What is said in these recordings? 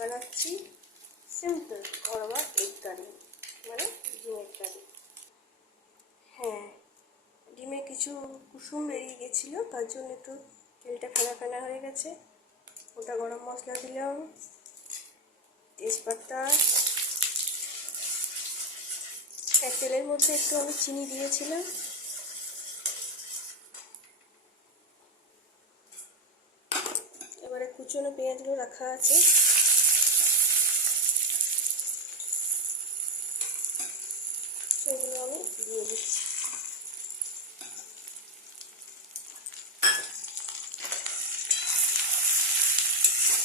বানাচ্ছি সিম্পল ঘরোয়া এগ কারি, মানে ডিমের কারি। হ্যাঁ, ডিমে কিছু কুসুম বেরিয়ে গেছিলো, তার জন্য একটু তেলটা ফেনা ফেনা হয়ে গেছে। ওটা গরম মশলা দিলাম, তেজপাতা, তেলের মধ্যে একটু আমি চিনি দিয়েছিলাম। এবারে কুচনো পেঁয়াজগুলো রাখা আছে, সেগুলো আমি দিয়ে দিচ্ছি।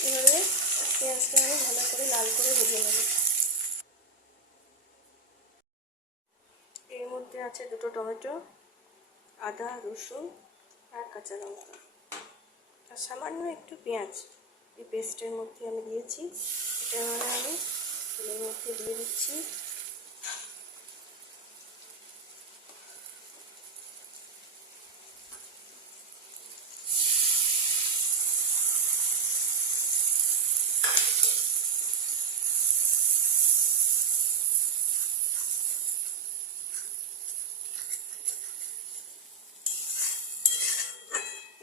এবারে পেঁয়াজটা আমি ভালো করে লাল করে ভেজে নেব। এর মধ্যে আছে 2টো টমেটো, আদা, রসুন আর কাঁচা লঙ্কা, আর সামান্য একটু পেঁয়াজ এই পেস্টের মধ্যে আমি দিয়েছি। এটা এবারে আমি তেলের মধ্যে দিয়ে দিচ্ছি।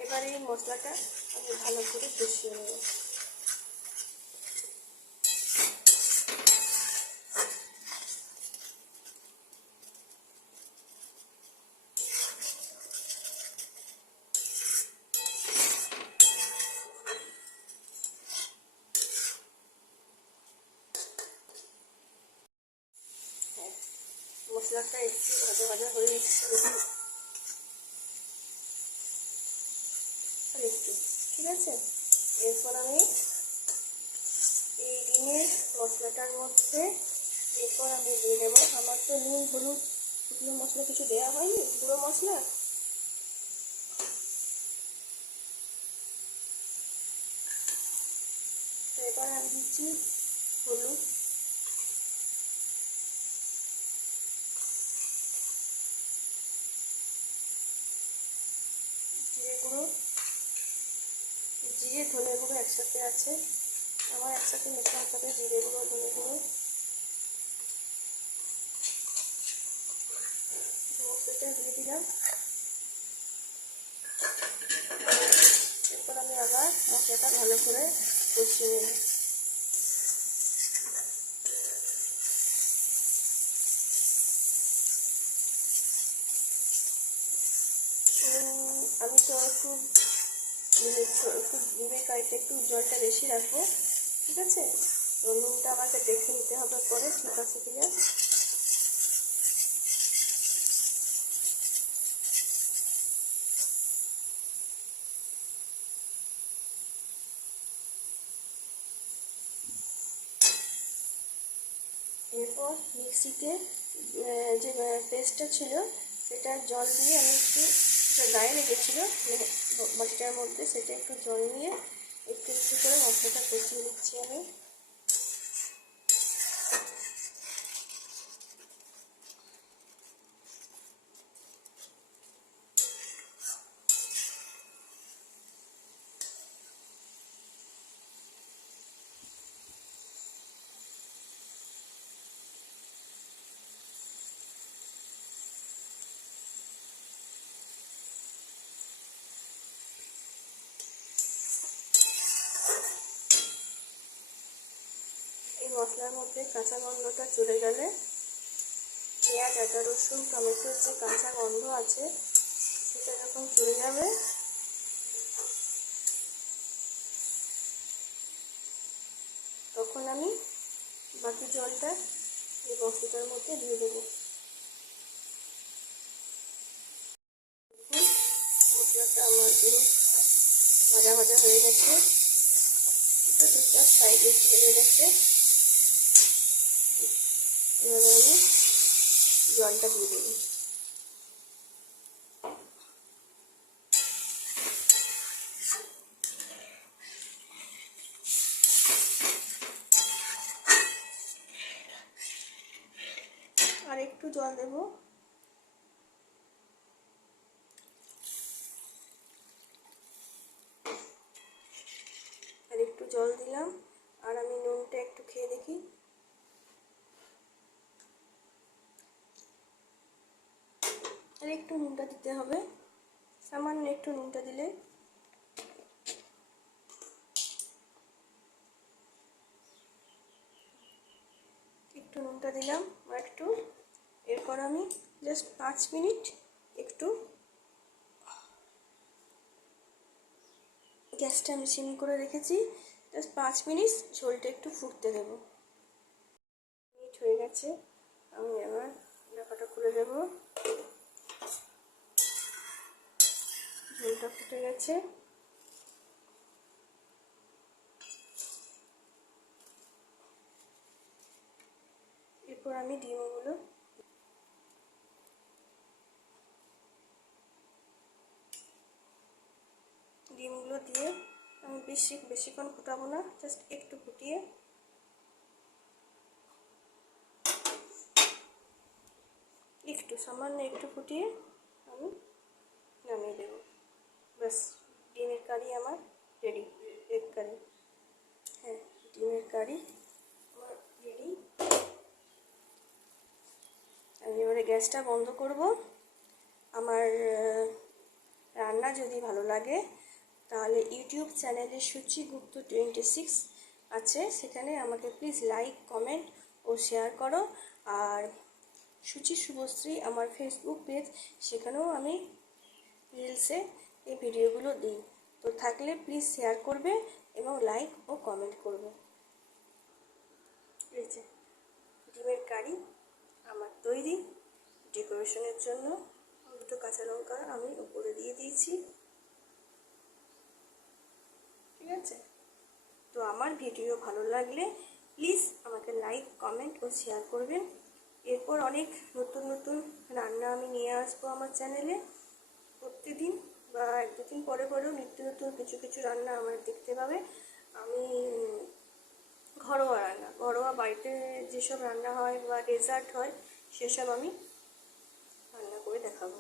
এবার এই মশলাটা আমি ভালো করে কষিয়ে নেব। হ্যাঁ, মশলাটা একটু ভাজা ভাজা হয়ে এসেছে, আর একটু ঠিক আছে। এরপর আমি এই ডিমের মশলাটার মধ্যে এরপর আমি দিয়ে দেবো, আমার তো নুন হলুদ শুকনো মশলা কিছু দেওয়া হয়নি, গুঁড়ো মশলা। তো এবার আমি দিচ্ছি হলুদ, জিরে গুঁড়ো, জিরে ধনে গুঁড়ো একসাথে আছে, আমার একসাথে মেখে হবে জিরে গুঁড়ো ধনে গুঁড়ো। মশলাটা দিয়ে দিলাম। এরপর আমি আবার মশলাটা ভালো করে কষিয়ে নেব। আমি তো একটু ডিমের কারিতে একটু জলটা বেশি রাখবো, ঠিক আছে। তো নুনটা আমাকে দেখে নিতে হবে পরে, ঠিক আছে কিনা। এরপর মিক্সিতে যে পেস্টটা ছিল সেটা জল দিয়ে আমি একটু, গায়ে লেগেছিলো বাটিটার মধ্যে, সেটা একটু জল নিয়ে একটু একটু করে মশলাটা কষিয়ে নিচ্ছি আমি। এই মশলার মধ্যে কাঁচা গন্ধটা চলে গেলে, পেঁয়াজ আদা রসুন টমেটোর যে কাঁচা গন্ধ আছে সেটা যখন চলে যাবে, তখন আমি বাকি জলটা এই মশলাটার মধ্যে দিয়ে দেবো। মশলাটা আমার ভাজা ভাজা হয়ে গেছে, ঠিকঠাক সাইডে চলে গেছে। এবারে আমি জলটা দিয়ে দেবো। আর একটু জল দেবো। আর একটু জল দিলাম, আর আমি নুনটা একটু খেয়ে দেখি। আর একটু নুনটা দিতে হবে, সামান্য একটু নুনটা দিলে। একটু নুনটা দিলাম আর একটু। এরপর আমি জাস্ট 5 মিনিট একটু গ্যাসটা আমি সিম করে রেখেছি। জাস্ট 5 মিনিট ঝোলটা একটু ফুটতে দেবো। মিনিট হয়ে গেছে, আমি এবার ঢাকাটা খুলে দেবো। ঝোলটা ফুটে গেছে। এরপর আমি ডিমগুলো দিয়ে আমি বেশিক্ষণ ফোটাবো না, জাস্ট একটু ফুটিয়ে সামান্য একটু ফুটিয়ে আমি নামিয়ে দেবো। ব্যাস, ডিমের কারি আমার রেডি। এগ কারি, হ্যাঁ, ডিমের কারি আমার রেডি। আমি এবারে গ্যাসটা বন্ধ করব। আমার রান্না যদি ভালো লাগে তাহলে ইউটিউব চ্যানেলে সুচিগুপ্ত 26 আছে, সেখানে আমাকে প্লিজ লাইক, কমেন্ট ও শেয়ার করো। আর সুচি শুভশ্রী আমার ফেসবুক পেজ, সেখানেও আমি রিলসে এই ভিডিওগুলো দিই। তো থাকলে প্লিজ শেয়ার করবে এবং লাইক ও কমেন্ট করবে। এই যে ডিমের কারি আমার তৈরি। ডেকোরেশনের জন্য দুটো কাঁচা লঙ্কা আমি উপরে দিয়ে দিয়েছি। ঠিক আছে, তো আমার ভিডিও ভালো লাগলে প্লিজ আমাকে লাইক, কমেন্ট ও শেয়ার করবেন। এরপর অনেক নতুন নতুন রান্না আমি নিয়ে আসবো আমার চ্যানেলে। প্রতিদিন বা 1-2 দিন পরে পরেও নিত্য নতুন কিছু কিছু রান্না আমার দেখতে পাবে। আমি ঘরোয়া বাড়িতে যেসব রান্না হয় বা ডেজার্ট হয় সেসব আমি রান্না করে দেখাবো।